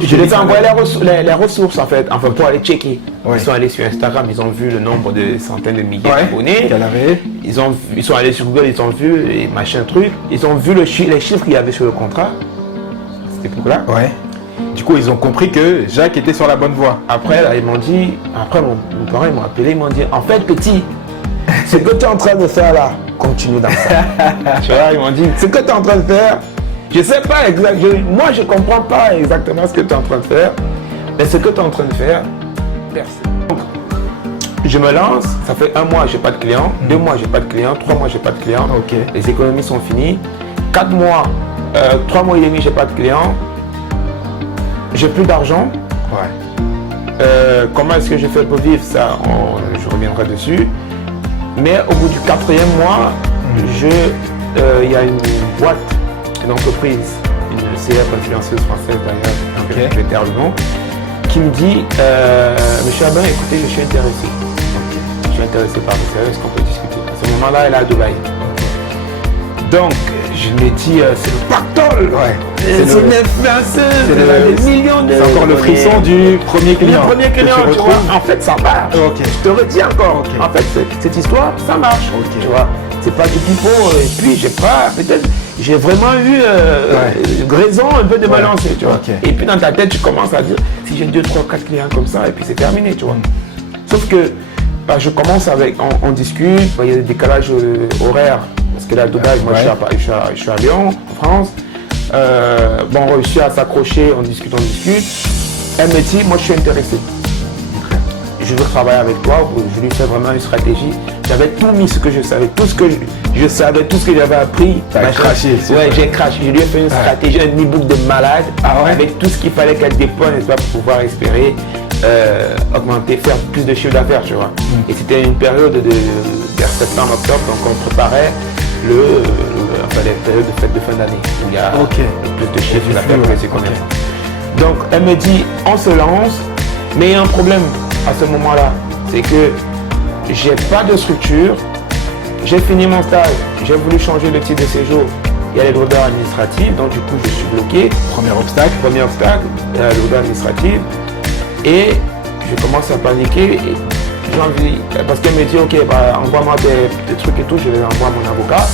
Je les ai envoyé les ressources en fait, enfin pour aller checker. Ouais. Ils sont allés sur Instagram, ils ont vu le nombre de centaines de milliers d'abonnés. Qu'elle avait. Ils sont allés sur Google, ils ont vu et machin truc. Ils ont vu les chiffres qu'il y avait sur le contrat à cette époque-là. Ouais. Du coup, ils ont compris que Jacques était sur la bonne voie. Après, là, ils m'ont dit, après mon parent, ils m'ont appelé, ils m'ont dit, en fait, petit, ce que tu es en train de faire là, continue dans ça. Tu vois, ils m'ont dit, ce que tu es en train de faire, je sais pas exactement, moi je comprends pas exactement ce que tu es en train de faire, mais ce que tu es en train de faire, merci. Donc, je me lance, ça fait 1 mois, j'ai pas de clients, 2 mois, j'ai pas de clients, 3 mois, j'ai pas de clients, Ok. les économies sont finies, 4 mois, 3 mois et demi, j'ai pas de clients, j'ai plus d'argent. Ouais. Comment est-ce que je fais pour vivre ça, je reviendrai dessus. Mais au bout du 4e mois, il y a une boîte, une entreprise, une célèbre influenceuse française d'ailleurs, je vais taire le nom, qui me dit Monsieur Abin, écoutez, je suis intéressé. Je suis intéressé par vous, est-ce qu'on peut discuter? À ce moment-là, elle est à Dubaï. Donc, je lui ai dit, c'est le pactole. Ouais. C'est l'influenceuse, des millions de... C'est encore le frisson du premier client. Le premier client, tu vois, en fait, ça marche. Ok. Je te redis encore. Ok. En fait, cette histoire, ça marche. Ok. Tu vois, c'est pas du pipeau. Et puis, j'ai vraiment eu raison un peu de me lancer, tu vois. Ok. Et puis, dans ta tête, tu commences à dire, si j'ai 2, 3, 4 clients comme ça, et puis c'est terminé, tu vois. Sauf que, je commence avec, on discute, il y a des décalages horaires. Parce que là, à Dubaï, moi je suis à Lyon, en France. On réussit à s'accrocher, on discute. Elle me dit, moi je suis intéressé. Je veux travailler avec toi, je lui fais vraiment une stratégie. J'avais tout mis ce que je savais, tout ce que je savais, tout ce que j'avais appris. Craché. Ouais, j'ai craché. Je lui ai fait une stratégie, un e-book de malade, avec tout ce qu'il fallait qu'elle déploie, n'est-ce pas, pour pouvoir espérer augmenter, faire plus de chiffre d'affaires, tu vois. Et c'était une période vers septembre, octobre, donc on préparait les périodes de fête de fin d'année où il y a plus de chiffres d'affaires pour les commerçants. Donc elle me dit on se lance, mais il y a un problème à ce moment-là, c'est que j'ai pas de structure, j'ai fini mon stage, j'ai voulu changer le titre de séjour, il y a les lourdeurs administratives, donc du coup je suis bloqué. Premier obstacle, il y a les lourdeurs administratives et je commence à paniquer. J'ai envie, parce qu'elle me dit, ok, envoie-moi des trucs et tout, je vais envoyer mon avocat,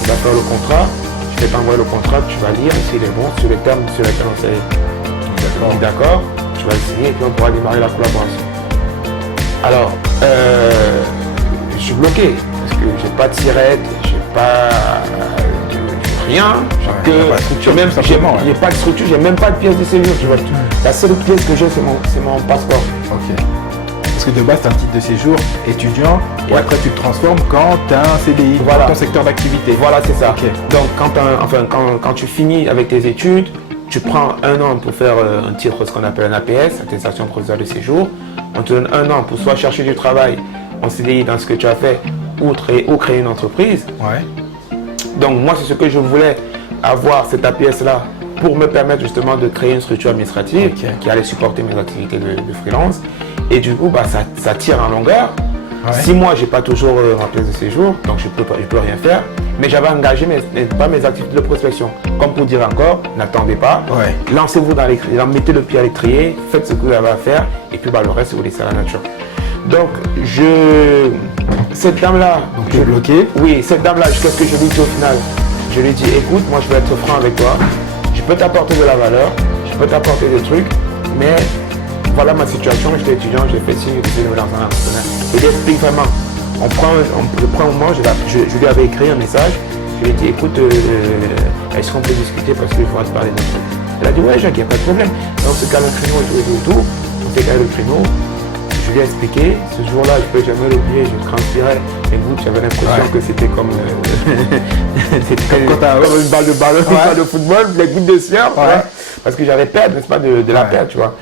il va faire le contrat, je vais t'envoyer le contrat, tu vas lire, s'il est bon, sur les termes sur lesquels on s'est d'accord, tu vas le signer et puis on pourra démarrer la collaboration. Alors, je suis bloqué, parce que j'ai pas de sirette, j'ai pas rien, j'ai pas de structure, j'ai même pas de pièce de séjour, tu vois. La seule pièce que j'ai, c'est mon passeport. Ok. Parce que de base, tu as un titre de séjour étudiant et après tu te transformes quand tu as un CDI dans ton secteur d'activité. Voilà, c'est ça. Okay. Donc quand tu finis avec tes études, tu prends 1 an pour faire un titre, ce qu'on appelle un APS, attestation provisoire de séjour. On te donne 1 an pour soit chercher du travail en CDI dans ce que tu as fait ou créer une entreprise. Ouais. Donc moi, c'est ce que je voulais avoir, cet APS-là, pour me permettre justement de créer une structure administrative qui allait supporter mes activités de freelance. Et du coup, ça tire en longueur. 6 mois, j'ai pas toujours ma pièce de séjour, donc je peux rien faire. Mais j'avais engagé mes activités de prospection. Comme pour dire encore, n'attendez pas. Lancez-vous dans l'étrier, mettez le pied à l'étrier, faites ce que vous avez à faire, et puis le reste, vous laissez à la nature. Donc, cette dame-là... Donc, tu es bloqué? Oui, cette dame-là, qu'est-ce que je lui dis au final? Je lui dis, écoute, moi, je vais être franc avec toi. Je peux t'apporter de la valeur, je peux t'apporter des trucs, mais... Voilà ma situation, j'étais étudiant, j'ai fait signe de me lancer en entrepreneur. Je lui explique vraiment. On prend un moment, je lui avais écrit un message, je lui ai dit écoute, est-ce qu'on peut discuter parce qu'il faudra te parler d'un truc. Elle a dit ouais Jacques, il n'y a pas de problème. Donc on se cale le créneau et tout, on s'est calé le créneau. Je lui ai expliqué, ce jour-là, je ne peux jamais l'oublier, je transpirais les gouttes, j'avais l'impression que c'était comme c'était quand tu as une balle de football, les gouttes de sueur, parce que j'avais peur, n'est-ce pas, de la perdre, tu vois.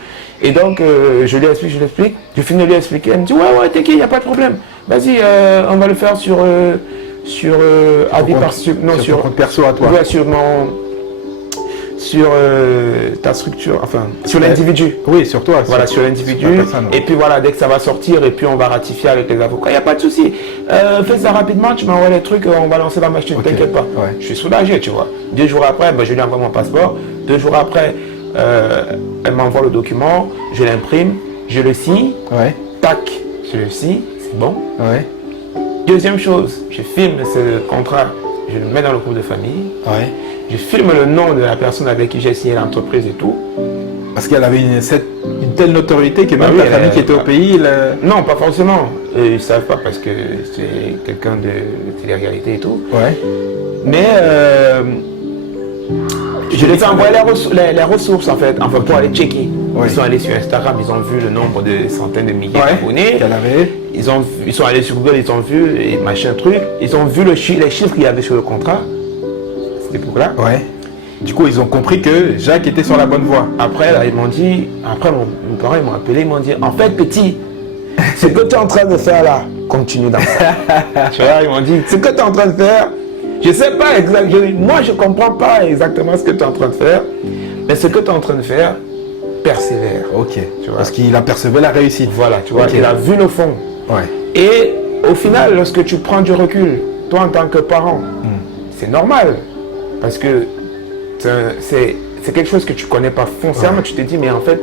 Et donc, je lui explique, je finis de lui expliquer, elle me dit ouais, t'inquiète, il n'y a pas de problème. Vas-y, on va le faire sur ton compte perso à toi. Ouais, sur ta structure, enfin, sur l'individu. Oui, sur toi. Voilà, sur l'individu. Et puis voilà, dès que ça va sortir, et puis on va ratifier avec les avocats. Il n'y a pas de souci. Fais ça rapidement, tu m'envoies les trucs, on va lancer la machine, t'inquiète pas. Je suis soulagé, tu vois. 2 jours après, je lui envoie mon passeport. 2 jours après, Elle m'envoie le document, je l'imprime, je le signe, tac, je le signe, c'est bon. Deuxième chose, je filme ce contrat, je le mets dans le groupe de famille. Je filme le nom de la personne avec qui j'ai signé l'entreprise et tout. Parce qu'elle avait une telle notoriété que même la famille qui était au pays... Non, pas forcément. Ils ne savent pas parce que c'est quelqu'un de télé-réalité et tout. Mais je les ai envoyé les ressources en fait pour aller checker. Ils sont allés sur Instagram, ils ont vu le nombre de centaines de milliers d'abonnés. Qu'elle avait. Ils sont allés sur Google, ils ont vu et machin truc. Ils ont vu les chiffres qu'il y avait sur le contrat. Cette époque-là. Du coup, ils ont compris que Jacques était sur la bonne voie. Après, là, ils m'ont dit, mes parents ils m'ont appelé, ils m'ont dit, en fait, petit, ce que tu es en train de faire là, continue dans ça. Tu vois, ils m'ont dit, ce que tu es en train de faire, je sais pas exactement, moi je comprends pas exactement ce que tu es en train de faire, mais ce que tu es en train de faire, persévère. Tu vois. Parce qu'il apercevait la réussite. Voilà, tu vois, il a vu le fond. Et au final, lorsque tu prends du recul, toi en tant que parent, c'est normal, parce que c'est quelque chose que tu connais pas foncièrement, tu te dis, mais en fait,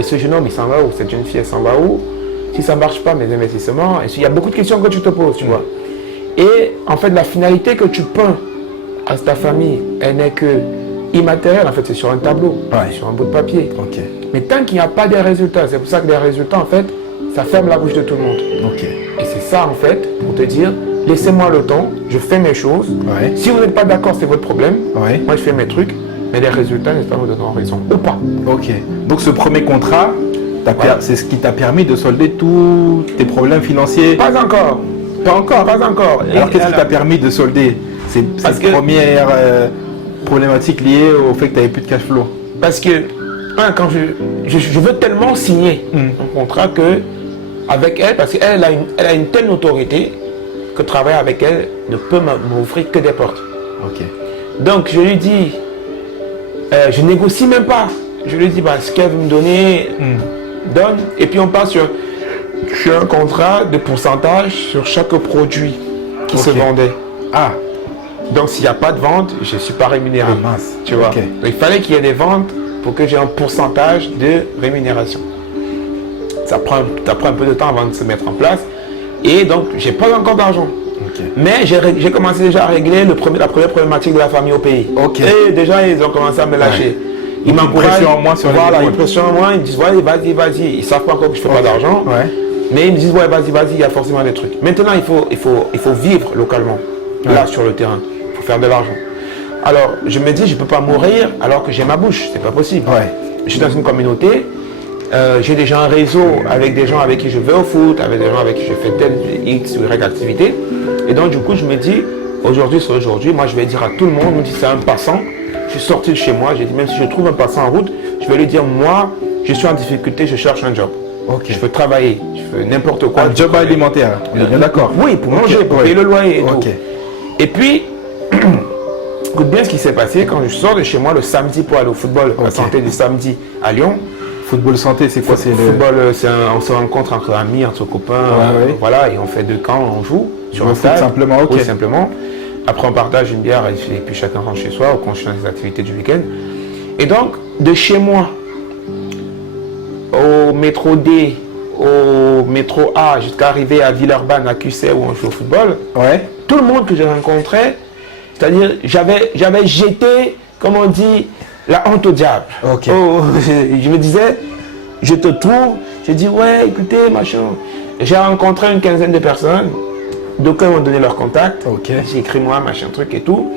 ce jeune homme, il s'en va où? Cette jeune fille, elle s'en va où? Si ça ne marche pas, mes investissements, il y a beaucoup de questions que tu te poses, tu vois. Et en fait, la finalité que tu peins à ta famille, elle n'est que immatérielle, en fait, c'est sur un tableau, sur un bout de papier. Mais tant qu'il n'y a pas de résultats, c'est pour ça que les résultats, en fait, ça ferme la bouche de tout le monde. Et c'est ça, en fait, pour te dire, laissez-moi le temps, je fais mes choses. Si vous n'êtes pas d'accord, c'est votre problème. Moi, je fais mes trucs, mais les résultats, n'est-ce pas, vous donneront raison ou pas. Donc, ce premier contrat, c'est ce qui t'a permis de solder tous tes problèmes financiers? Pas encore. Pas encore. Alors, qu'est-ce qui t'a permis de solder ces premières problématiques liées au fait que tu n'avais plus de cash flow? Parce que, quand je veux tellement signer un contrat que, avec elle, parce qu'elle a une telle autorité que travailler avec elle ne peut m'ouvrir que des portes. Donc je lui dis, je négocie même pas. Je lui dis, ce qu'elle veut me donner, donne. Et puis on part sur un contrat de pourcentage sur chaque produit qui se vendait. Donc s'il n'y a pas de vente, je ne suis pas rémunéré. Tu vois. Donc, il fallait qu'il y ait des ventes pour que j'ai un pourcentage de rémunération. Ça prend un peu de temps avant de se mettre en place. Et donc, je n'ai pas encore d'argent. Mais j'ai commencé déjà à régler la première problématique de la famille au pays. Et déjà, ils ont commencé à me lâcher. Ils m'encouragent. Ils pressionnent en moi, ils me disent, vas-y. Ils ne savent pas encore que je ne fais pas d'argent. Mais ils me disent, vas-y, il y a forcément des trucs. Maintenant, il faut vivre localement, là, sur le terrain. Il faut faire de l'argent. Alors, je me dis, je ne peux pas mourir alors que j'ai ma bouche. C'est pas possible. Je suis dans une communauté. J'ai déjà un réseau avec des gens avec qui je vais au foot, avec des gens avec qui je fais telle X ou Y activité. Et donc du coup je me dis, aujourd'hui c'est aujourd'hui, moi je vais dire à tout le monde, même si c'est un passant, je suis sorti de chez moi, j'ai dit même si je trouve un passant en route, je vais lui dire, moi je suis en difficulté, je cherche un job. Je veux travailler, je veux n'importe quoi. Un job alimentaire, on est bien d'accord. Oui, pour manger, pour payer le loyer et tout. Et puis, écoute bien ce qui s'est passé quand je sors de chez moi le samedi pour aller au football, la santé du samedi à Lyon. Football santé, c'est quoi? Football, on se rencontre entre amis, entre copains, voilà, et on fait 2 camps, on joue sur un stade. Simplement, Oui, simplement. Après, on partage une bière et puis chacun rentre chez soi, on continue les activités du week-end. Et donc, de chez moi au métro D, au métro A, jusqu'à arriver à Villeurbanne, à QC, où on joue au football, tout le monde que je rencontrais, c'est-à-dire, j'avais jeté, comme on dit, la honte au diable. Je me disais, je te trouve, je dis, écoutez, machin. J'ai rencontré une quinzaine de personnes, d'aucuns m'ont donné leur contact, j'ai écrit moi, machin truc et tout.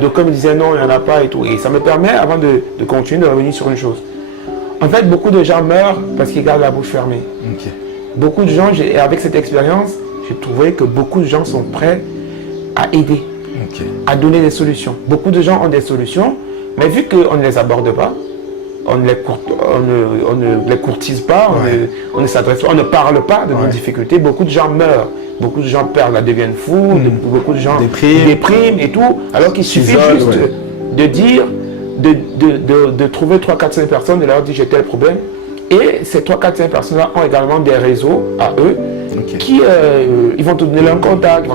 D'aucuns me disaient non, il n'y en a pas et tout. Et ça me permet, avant de continuer, de revenir sur une chose. En fait, beaucoup de gens meurent parce qu'ils gardent la bouche fermée. Beaucoup de gens, avec cette expérience, j'ai trouvé que beaucoup de gens sont prêts à aider, à donner des solutions. Beaucoup de gens ont des solutions, mais vu qu'on ne les aborde pas, on ne les courtise pas, on ne s'adresse pas, on ne parle pas de nos difficultés, beaucoup de gens meurent, beaucoup de gens perdent, deviennent fous, beaucoup de gens dépriment et tout, alors qu'il suffit juste de dire, de trouver 3, 4, 5 personnes, de leur dire j'ai tel problème, et ces 3, 4, 5 personnes-là ont également des réseaux à eux, qui ils vont te donner leur contact, ils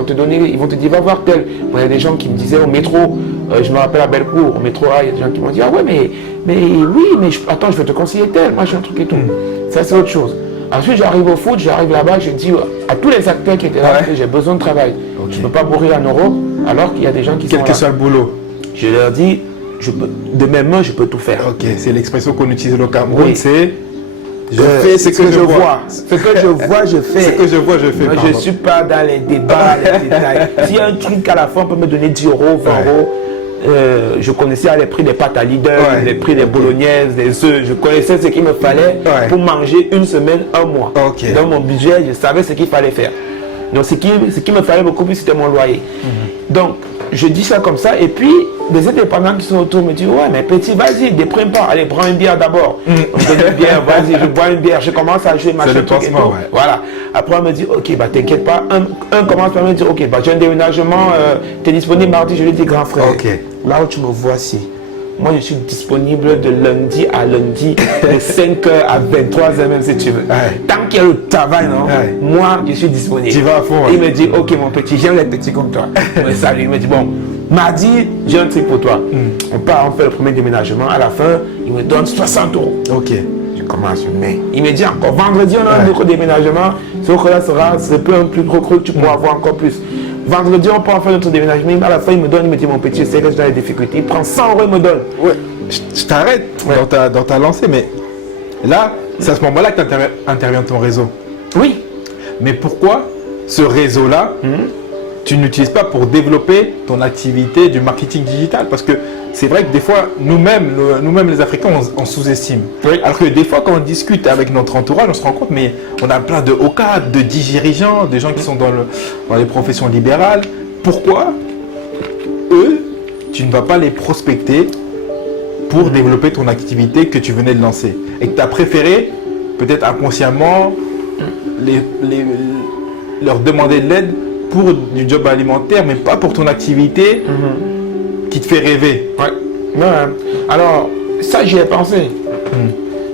vont te dire va voir tel. Bon, il y a des gens qui me disaient au métro, Je me rappelle à Bellecour, au métro A, il y a des gens qui m'ont dit, ah ouais, mais oui, mais attends, je vais te conseiller tel, machin, truc et tout. Ça, c'est autre chose. Ensuite, j'arrive au foot, j'arrive là-bas, je dis à tous les acteurs qui étaient là, que j'ai besoin de travail. Je ne peux pas mourir en Europe alors qu'il y a des gens qui sont là. Quel que soit le boulot. Je leur dis, de mes mains, je peux tout faire. Ok, c'est l'expression qu'on utilise au Cameroun, c'est je fais ce que je vois. Ce que je vois, je fais. Ce que je vois, je fais. Moi, je ne suis pas dans les débats, les détails. S'il y a un truc à la fin, on peut me donner 10 euros, 20 euros. Je connaissais les prix des pâtes à Lidl, les prix des bolognaises, des œufs. Je connaissais ce qu'il me fallait pour manger une semaine, un mois. Dans mon budget, je savais ce qu'il fallait faire. Donc, ce qui me fallait beaucoup plus, c'était mon loyer. Donc, je dis ça comme ça. Et puis, les indépendants qui sont autour me disent, ouais, mais petit, vas-y, déprime pas. Allez, prends une bière d'abord. Je donne une bière, vas-y, je bois une bière. Je commence à jouer machin, truc et tout. Voilà. Après, on me dit, ok, bah t'inquiète pas. Un commence par me dire, ok, bah j'ai un déménagement, tu es disponible mardi. Je lui dis, grand frère, là où tu me vois, si. Moi, je suis disponible de lundi à lundi, de 5h à 23h même si tu veux. Tant qu'il y a le travail, non, moi, je suis disponible. Tu vas à fond. Il me dit, ok mon petit, j'aime les petits comme toi. Il me salue, il me dit, bon, mardi, j'ai un truc pour toi. On part, on fait le premier déménagement. À la fin, il me donne 60 euros. Ok. Je commence, mais il me dit encore, vendredi, on a un autre déménagement. Sauf que là, c'est un plus gros que tu pourras avoir encore plus. Vendredi, on peut en faire notre déménagement. À la fin, il me donne, il me dit, mon petit, je sais que tu as des difficultés. Il prend 100 euros, il me donne. Ouais, je t'arrête dans ta lancée, mais là, c'est à ce moment-là que intervient ton réseau. Oui. Mais pourquoi ce réseau-là, tu n'utilises pas pour développer ton activité du marketing digital? Parce que c'est vrai que des fois, nous-mêmes les Africains, on sous-estime. Alors que des fois, quand on discute avec notre entourage, on se rend compte, mais on a plein de hauts cadres, de dirigeants, des gens qui sont dans les professions libérales. Pourquoi eux, tu ne vas pas les prospecter pour développer ton activité que tu venais de lancer? Et que tu as préféré, peut-être inconsciemment, leur demander de l'aide pour du job alimentaire, mais pas pour ton activité qui te fait rêver. Alors, ça, j'y ai pensé.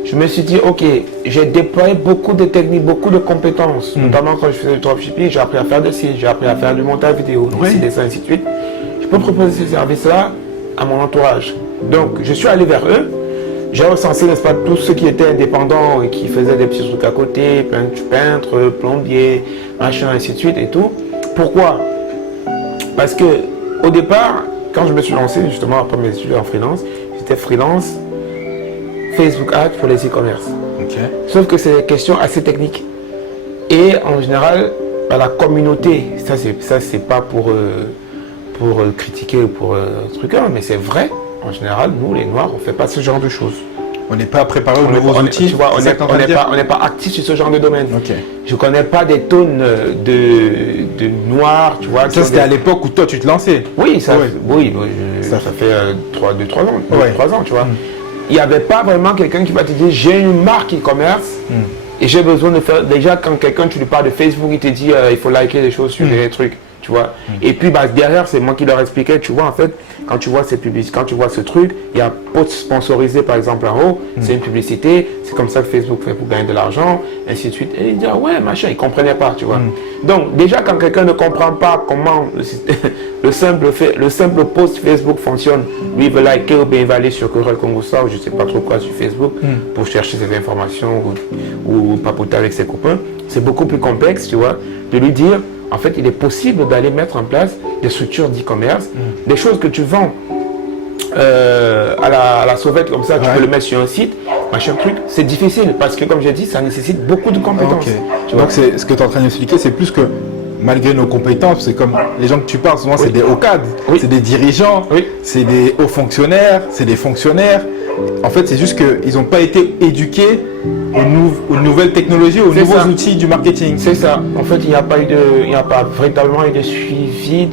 Je me suis dit, ok, j'ai déployé beaucoup de techniques, beaucoup de compétences. Notamment quand je faisais du dropshipping, j'ai appris à faire des sites, j'ai appris à faire du montage vidéo, des sites, ainsi de suite. Je peux proposer ces services-là à mon entourage. Donc, je suis allé vers eux. J'ai recensé, n'est-ce pas, tous ceux qui étaient indépendants et qui faisaient des petits trucs à côté, peintre, plombier, machin, ainsi de suite et tout. Pourquoi? Parce que au départ, quand je me suis lancé justement après mes études en freelance, j'étais freelance Facebook Ads pour les e-commerce. Sauf que c'est des questions assez techniques. Et en général, la communauté, ça c'est pas pour critiquer ou pour truc, mais c'est vrai. En général, nous les Noirs, on ne fait pas ce genre de choses. On n'est pas préparé aux nouveaux outils. Tu vois, on n'est pas actif sur ce genre de domaine. Je ne connais pas des tonnes de noirs, tu vois. Ça, c'était à l'époque où toi, tu te lançais. Oui, ça fait 3 ans, tu vois. Il n'y avait pas vraiment quelqu'un qui va te dire, j'ai une marque e-commerce et j'ai besoin de faire... Déjà, quand quelqu'un, tu lui parles de Facebook, il te dit, il faut liker des choses sur les trucs. Tu vois. Et puis derrière, c'est moi qui leur expliquais, tu vois, en fait, quand tu vois ces publicités, quand tu vois ce truc, il y a post sponsorisé par exemple en haut, c'est une publicité, c'est comme ça que Facebook fait pour gagner de l'argent, ainsi de suite. Et ils disent, ah ouais, machin, ils ne comprenaient pas, tu vois. Donc, déjà, quand quelqu'un ne comprend pas comment le simple post Facebook fonctionne, lui, il veut liker ou bien il va aller sur Corel Congossa ou je ne sais pas trop quoi sur Facebook pour chercher ses informations ou papoter avec ses copains. C'est beaucoup plus complexe, tu vois, de lui dire, en fait, il est possible d'aller mettre en place des structures d'e-commerce, des choses que tu vends à la sauvette comme ça, tu peux le mettre sur un site, machin truc. C'est difficile parce que, comme j'ai dit, ça nécessite beaucoup de compétences. Donc, ce que tu es en train d'expliquer, c'est plus que malgré nos compétences, c'est comme les gens que tu parles, souvent c'est des hauts cadres, c'est des dirigeants, c'est des hauts fonctionnaires, c'est des fonctionnaires. En fait, c'est juste qu'ils n'ont pas été éduqués aux nouvelles technologies, aux nouveaux outils du marketing. C'est ça. En fait, il n'y a pas véritablement eu de suivi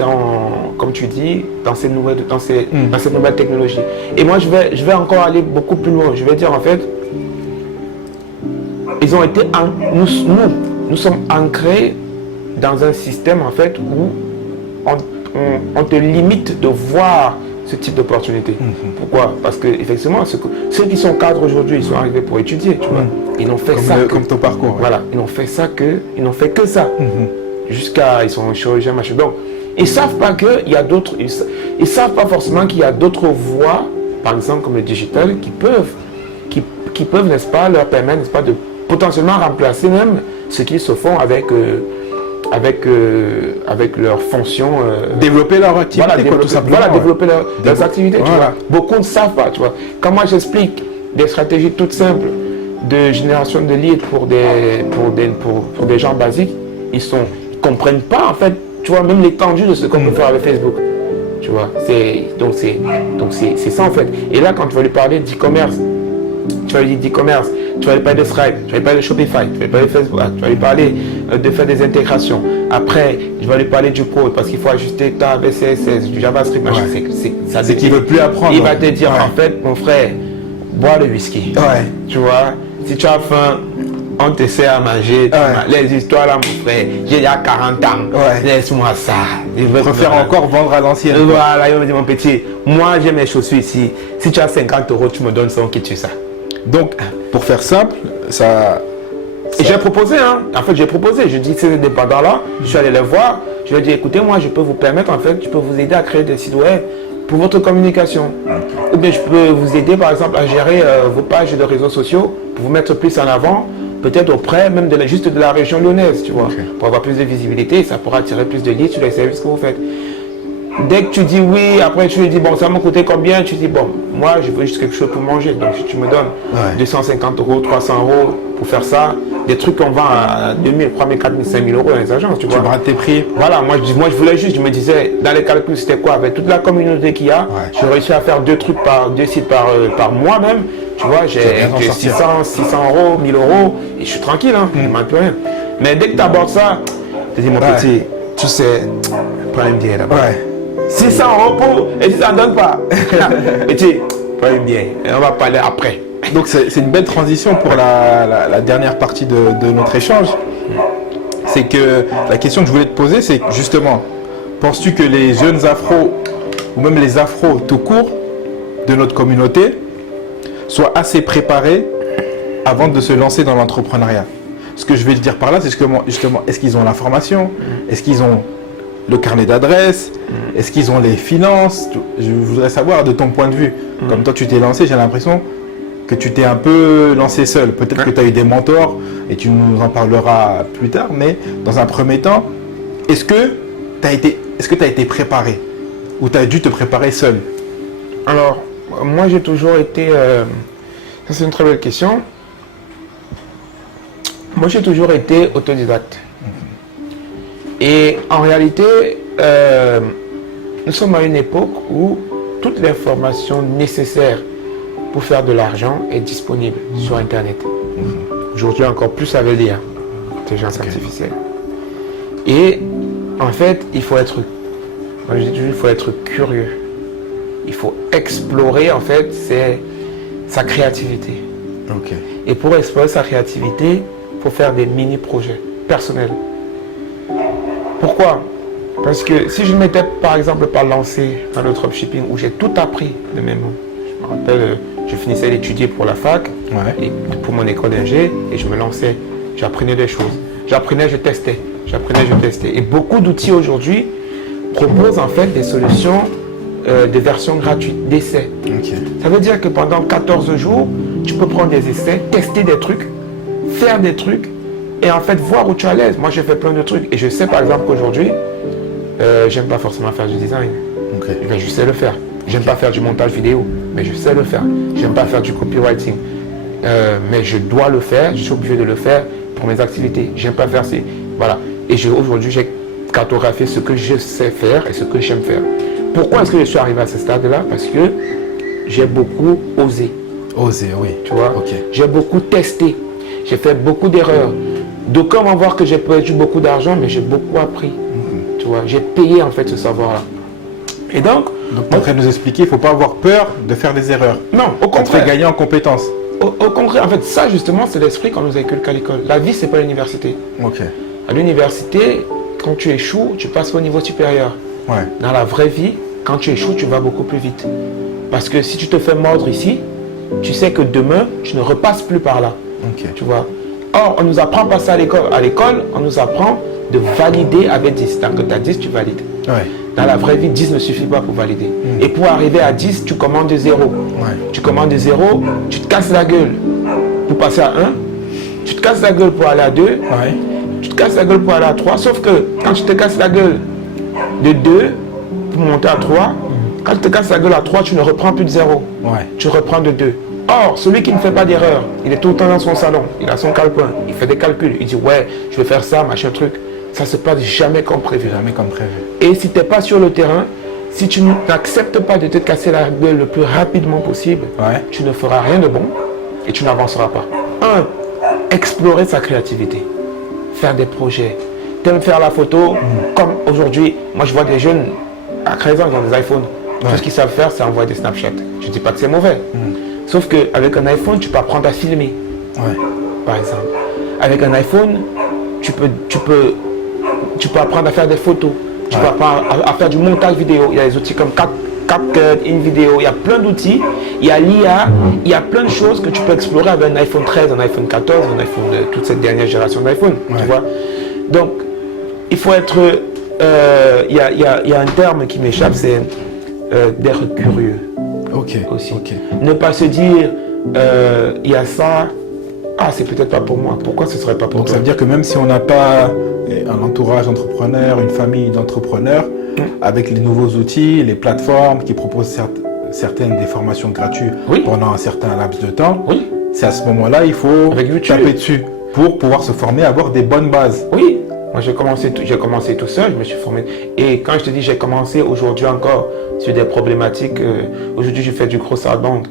comme tu dis, dans ces nouvelles technologies. Et moi, je vais encore aller beaucoup plus loin. Je vais dire, en fait, ils ont été, nous sommes ancrés dans un système, en fait, où on te limite de voir ce type d'opportunité. Pourquoi? Parce que effectivement, ceux qui sont cadres aujourd'hui, ils sont arrivés pour étudier, tu vois. Ils n'ont fait comme ton parcours. Voilà, ils n'ont fait que ça. Jusqu'à, ils sont chirurgiens, machin. Donc, Ils ne savent pas qu'il y a d'autres, ils savent pas forcément qu'il y a d'autres voies, par exemple comme le digital, qui peuvent, n'est-ce pas, leur permettre, n'est-ce pas, de potentiellement remplacer même ce qu'ils se font avec leurs fonctions. Développer leur activité, tout simplement. Voilà, développer leurs activités, tu vois. Beaucoup ne savent pas, tu vois. Quand moi j'explique des stratégies toutes simples de génération de leads pour des gens basiques, ils comprennent pas, en fait, tu vois, même l'étendue de ce qu'on peut faire avec Facebook. Tu vois, donc c'est ça en fait. Et là, quand tu vas lui parler d'e-commerce, tu vas lui dire d'e-commerce, tu vas lui parler de Stripe, tu vas lui parler de Shopify, tu vas lui parler de Facebook, tu vas lui parler de faire des intégrations. Après, je vais lui parler du code parce qu'il faut ajuster ta CSS, du JavaScript, machin. C'est qu'il ne veut plus apprendre. Il va te dire, en fait, mon frère, bois le whisky. Tu vois, si tu as faim, on te sert à manger. Les histoires là, mon frère, j'ai déjà 40 ans. Laisse-moi ça. Je préfère encore vendre à l'ancienne. Voilà, il me dit, mon petit, moi j'ai mes chaussures ici. Si tu as 50 €, tu me donnes ça, on quitte ça. Donc, pour faire simple, ça... Et j'ai proposé, hein. En fait, j'ai proposé. Je dis, ces indépendants-là, je suis allé les voir. Je leur ai dit, écoutez, moi, je peux vous permettre, en fait, je peux vous aider à créer des sites web pour votre communication. Ou bien, je peux vous aider, par exemple, à gérer vos pages de réseaux sociaux pour vous mettre plus en avant, peut-être auprès même juste de la région lyonnaise, tu vois, pour avoir plus de visibilité. Ça pourra attirer plus de leads sur les services que vous faites. Dès que tu dis oui, après tu lui dis, bon, ça m'a coûté combien? Tu dis, bon, moi, je veux juste quelque chose pour manger. Donc, si tu me donnes 250 €, 300 € pour faire ça, des trucs qu'on vend à 2000, 3000, 4000, 5000 € dans les agences, tu vois. Tu braques tes prix. Voilà, moi, je voulais juste, je me disais, dans les calculs, c'était quoi? Avec toute la communauté qu'il y a, j'ai réussi à faire deux sites par mois même. Tu vois, j'ai 600 €, 1000 €, et je suis tranquille, hein, je ne manque plus rien. Mais dès que tu abordes ça, tu dis, mon petit, tu sais, prends un billet là-bas. 600 € pour, et si ça ne donne pas, petit, prends un billet, et on va parler après. Donc c'est une belle transition pour la dernière partie de notre échange. C'est que la question que je voulais te poser, c'est justement, penses-tu que les jeunes afros, ou même les afros tout court de notre communauté, soient assez préparés avant de se lancer dans l'entrepreneuriat? Ce que je vais te dire par là, c'est justement, est-ce qu'ils ont la formation? Est-ce qu'ils ont le carnet d'adresse? Est-ce qu'ils ont les finances? Je voudrais savoir de ton point de vue. Comme toi, tu t'es lancé, j'ai l'impression que tu t'es un peu lancé seul. Peut-être que tu as eu des mentors et tu nous en parleras plus tard. Mais dans un premier temps, est-ce que tu as été préparé ou tu as dû te préparer seul? Alors, moi, j'ai toujours été... ça, c'est une très belle question. Moi, j'ai toujours été autodidacte. Et en réalité, nous sommes à une époque où toute l'information nécessaire pour faire de l'argent est disponible sur Internet. Aujourd'hui, encore plus avec l'intelligence artificielle. Et en fait, il faut être curieux. Il faut explorer, en fait, sa créativité. Et pour explorer sa créativité, il faut faire des mini-projets personnels. Pourquoi? Parce que si je ne m'étais par exemple pas lancé dans le dropshipping où j'ai tout appris de mes mains, je me rappelle, je finissais d'étudier pour la fac, et pour mon école d'ingé, et je me lançais, j'apprenais des choses. J'apprenais, je testais. Et beaucoup d'outils aujourd'hui proposent en fait des solutions de versions gratuites, d'essais. Ça veut dire que pendant 14 jours, tu peux prendre des essais, tester des trucs, faire des trucs, et en fait voir où tu es à l'aise. Moi, j'ai fait plein de trucs, et je sais par exemple qu'aujourd'hui, j'aime pas forcément faire du design, mais je sais le faire. J'aime pas faire du montage vidéo, mais je sais le faire. J'aime pas faire du copywriting, mais je dois le faire, je suis obligé de le faire pour mes activités. J'aime pas faire ces... Voilà. Et aujourd'hui, j'ai cartographié ce que je sais faire et ce que j'aime faire. Pourquoi est-ce que je suis arrivé à ce stade-là? Parce que j'ai beaucoup osé. Osé, oui. Tu vois, j'ai beaucoup testé. J'ai fait beaucoup d'erreurs. D'aucuns vont voir que j'ai perdu beaucoup d'argent, mais j'ai beaucoup appris. Tu vois, j'ai payé en fait ce savoir-là. Et donc tu es en train de nous expliquer, il ne faut pas avoir peur de faire des erreurs. Non, au contraire. Ça te fait gagner en compétences. Au contraire, en fait, ça justement, c'est l'esprit qu'on nous inculque à l'école. La vie, c'est pas l'université. À l'université, quand tu échoues, tu passes au niveau supérieur. Dans la vraie vie, quand tu échoues, tu vas beaucoup plus vite. Parce que si tu te fais mordre ici, tu sais que demain, tu ne repasses plus par là. Tu vois. Or, on nous apprend pas ça à l'école. À l'école, on nous apprend de valider avec 10. Tant que tu as 10, tu valides. Dans la vraie vie, 10 ne suffit pas pour valider. Et pour arriver à 10, tu commandes de 0. Tu commandes de 0, tu te casses la gueule pour passer à 1. Tu te casses la gueule pour aller à 2. Tu te casses la gueule pour aller à 3. Sauf que quand tu te casses la gueule de 2 pour monter à 3, quand tu te casses la gueule à 3, tu ne reprends plus de 0. Tu reprends de 2. Or, celui qui ne fait pas d'erreur, il est tout le temps dans son salon, il a son calepin, il fait des calculs, il dit ouais, je vais faire ça, machin truc. Ça se passe jamais comme prévu. Jamais comme prévu. Et si tu n'es pas sur le terrain, si tu n'acceptes pas de te casser la gueule le plus rapidement possible, tu ne feras rien de bon et tu n'avanceras pas. 1. Explorer sa créativité. Faire des projets. T'aimes faire la photo, comme aujourd'hui, moi je vois des jeunes à 13 ans, ils ont des iPhones. Tout ce qu'ils savent faire, c'est envoyer des Snapchat. Je ne dis pas que c'est mauvais. Sauf qu'avec un iPhone, tu peux apprendre à filmer. Par exemple. Avec un iPhone, tu peux apprendre à faire des photos. Tu peux apprendre à faire du montage vidéo. Il y a des outils comme CapCut, InVideo. Il y a plein d'outils. Il y a l'IA. Il y a plein de choses que tu peux explorer avec un iPhone 13, un iPhone 14, un iPhone de toute cette dernière génération d'iPhone. Tu vois. Donc, il faut être... Il y a un terme qui m'échappe, c'est d'être curieux. Aussi. Ne pas se dire, il y a ça, c'est peut-être pas pour moi. Pourquoi ce serait pas pour toi? Donc ça veut dire que même si on n'a pas un entourage d'entrepreneurs, une famille d'entrepreneurs, avec les nouveaux outils, les plateformes qui proposent certaines des formations gratuites pendant un certain laps de temps, c'est à ce moment-là il faut taper dessus pour pouvoir se former, avoir des bonnes bases. Moi j'ai commencé tout seul, je me suis formé. Et quand je te dis j'ai commencé aujourd'hui encore sur des problématiques, aujourd'hui je fais du gros outbound.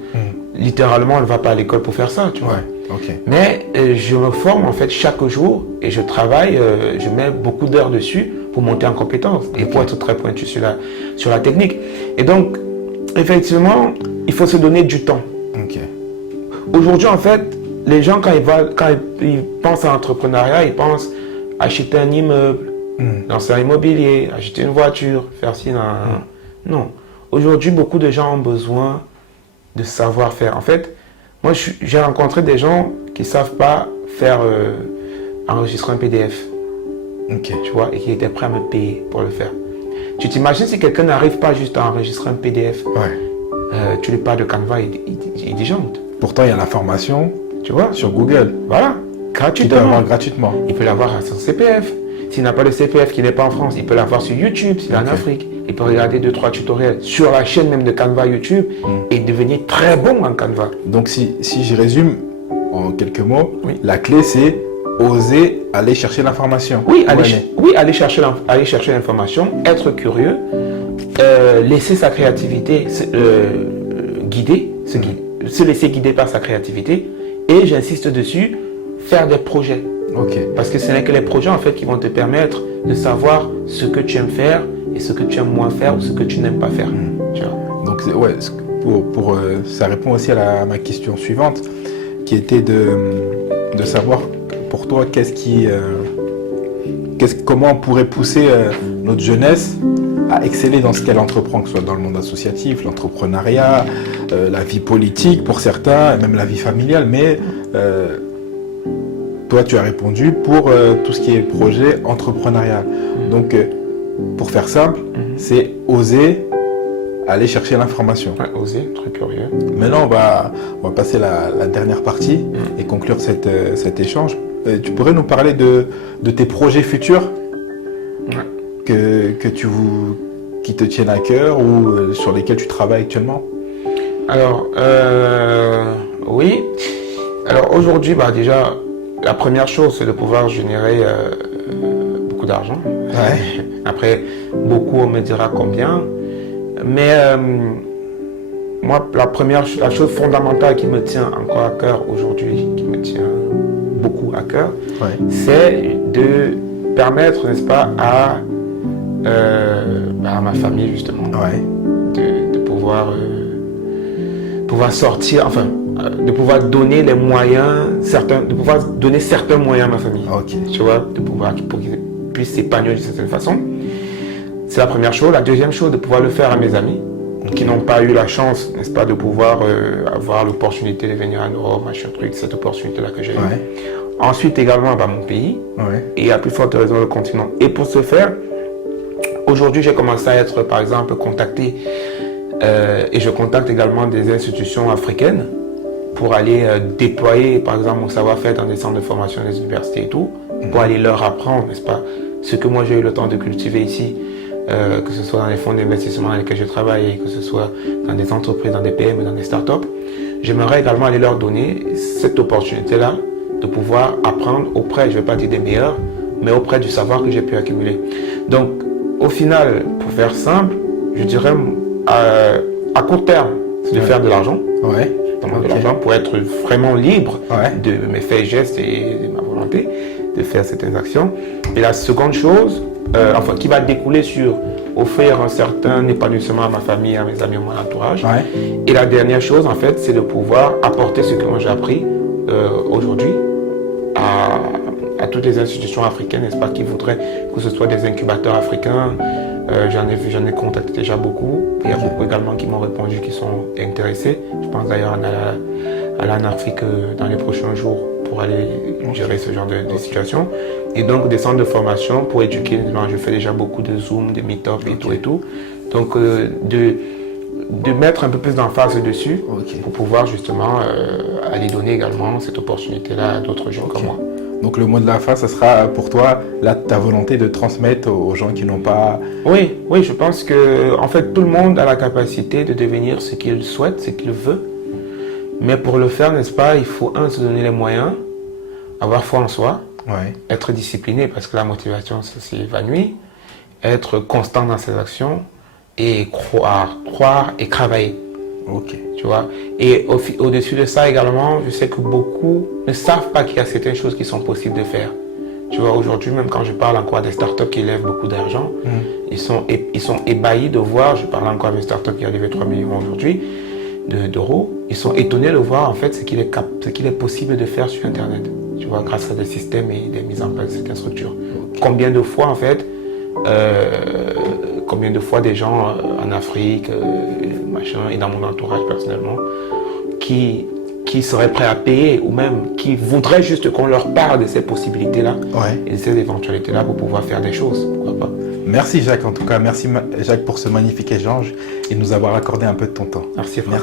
Littéralement on ne va pas à l'école pour faire ça, tu vois. Mais je me forme en fait chaque jour et je travaille, je mets beaucoup d'heures dessus pour monter en compétence et pour être très pointu sur la technique. Et donc effectivement il faut se donner du temps. Aujourd'hui en fait les gens quand ils pensent à l'entrepreneuriat, ils pensent acheter un immeuble, lancer un immobilier, acheter une voiture, faire ci, non. Aujourd'hui, beaucoup de gens ont besoin de savoir-faire. En fait, moi, j'ai rencontré des gens qui ne savent pas faire enregistrer un PDF. Tu vois, et qui étaient prêts à me payer pour le faire. Tu t'imagines si quelqu'un n'arrive pas juste à enregistrer un PDF, tu lui parles de Canva, il disjoncte. Pourtant, il y a la formation, tu vois, sur Google. Voilà. Gratuitement. Il peut l'avoir gratuitement. Il peut l'avoir à son CPF. S'il n'a pas de CPF, qui n'est pas en France, il peut l'avoir sur YouTube, s'il est en Afrique. Il peut regarder 2-3 tutoriels sur la chaîne même de Canva YouTube et devenir très bon en Canva. Donc si je résume en quelques mots, la clé c'est oser aller chercher l'information. Aller chercher l'information, être curieux, laisser sa créativité se laisser guider par sa créativité et j'insiste dessus, faire des projets. Parce que ce n'est que les projets en fait qui vont te permettre de savoir ce que tu aimes faire et ce que tu aimes moins faire ou ce que tu n'aimes pas faire. Tu vois. Donc ça répond aussi à ma question suivante qui était de savoir pour toi comment on pourrait pousser notre jeunesse à exceller dans ce qu'elle entreprend, que ce soit dans le monde associatif, l'entrepreneuriat, la vie politique pour certains, et même la vie familiale, mais toi, tu as répondu pour tout ce qui est projet entrepreneurial. Donc, pour faire simple, c'est oser aller chercher l'information. Oser, très curieux. Maintenant, on va passer la dernière partie et conclure cet échange. Tu pourrais nous parler de tes projets futurs qui te tiennent à cœur ou sur lesquels tu travailles actuellement? Alors, oui. Alors, aujourd'hui, déjà, la première chose, c'est de pouvoir générer beaucoup d'argent. Après, beaucoup, on me dira combien. Mais moi, la chose fondamentale qui me tient encore à cœur aujourd'hui, qui me tient beaucoup à cœur, c'est de permettre, n'est-ce pas, à ma famille, justement, de pouvoir sortir, enfin, de pouvoir donner les moyens, de pouvoir donner certains moyens à ma famille. Tu vois, pour qu'ils puissent s'épanouir d'une certaine façon. C'est la première chose. La deuxième chose, de pouvoir le faire à mes amis qui n'ont pas eu la chance, n'est-ce pas, de pouvoir avoir l'opportunité de venir en Europe, machin truc, cette opportunité-là que j'ai eue. Ensuite, également, mon pays et à plus forte raison, le continent. Et pour ce faire, aujourd'hui, j'ai commencé à être, par exemple, contacté et je contacte également des institutions africaines pour aller déployer, par exemple, mon savoir-faire dans des centres de formation des universités et tout, pour aller leur apprendre, n'est-ce pas, ce que moi j'ai eu le temps de cultiver ici, que ce soit dans les fonds d'investissement dans lesquels je travaille, que ce soit dans des entreprises, dans des PME, dans des startups. J'aimerais également aller leur donner cette opportunité-là de pouvoir apprendre auprès, je ne vais pas dire des meilleurs, mais auprès du savoir que j'ai pu accumuler. Donc, au final, pour faire simple, je dirais à court terme, c'est de faire de l'argent. Ouais. De l'argent pour être vraiment libre de mes faits et gestes et de ma volonté de faire certaines actions. Et la seconde chose, qui va découler sur offrir un certain épanouissement à ma famille, à mes amis, à mon entourage. Ouais. Et la dernière chose, en fait, c'est de pouvoir apporter ce que moi j'ai appris aujourd'hui à toutes les institutions africaines, n'est-ce pas, qui voudraient que ce soit des incubateurs africains. J'en ai contacté déjà beaucoup. Il y a beaucoup également qui m'ont répondu, qui sont intéressés. Je pense d'ailleurs aller en Afrique dans les prochains jours pour aller gérer ce genre de situation. Et donc des centres de formation pour éduquer. Je fais déjà beaucoup de Zoom, de Meetup et tout. Donc de mettre un peu plus d'emphase dessus pour pouvoir justement aller donner également cette opportunité-là à d'autres gens comme moi. Donc le mot de la fin, ce sera pour toi ta volonté de transmettre aux gens qui n'ont pas... Oui, je pense que en fait tout le monde a la capacité de devenir ce qu'il souhaite, ce qu'il veut. Mais pour le faire, n'est-ce pas, il faut se donner les moyens, avoir foi en soi, être discipliné parce que la motivation ça s'évanouit, être constant dans ses actions et croire et travailler. Tu vois. Et au-dessus de ça également, je sais que beaucoup ne savent pas qu'il y a certaines choses qui sont possibles de faire. Tu vois, aujourd'hui, même quand je parle encore à des startups qui lèvent beaucoup d'argent, ils sont ébahis de voir, je parle encore à une startup qui a levé 3 millions aujourd'hui d'euros, ils sont étonnés de voir en fait ce qu'il est possible de faire sur Internet. Tu vois, grâce à des systèmes et des mises en place de certaines structures. Combien de fois en fait, des gens en Afrique, et dans mon entourage personnellement, qui seraient prêts à payer ou même qui voudraient juste qu'on leur parle de ces possibilités-là et de ces éventualités-là pour pouvoir faire des choses. Pourquoi pas. Merci Jacques en tout cas, merci Jacques pour ce magnifique échange et nous avoir accordé un peu de ton temps. Merci Franck.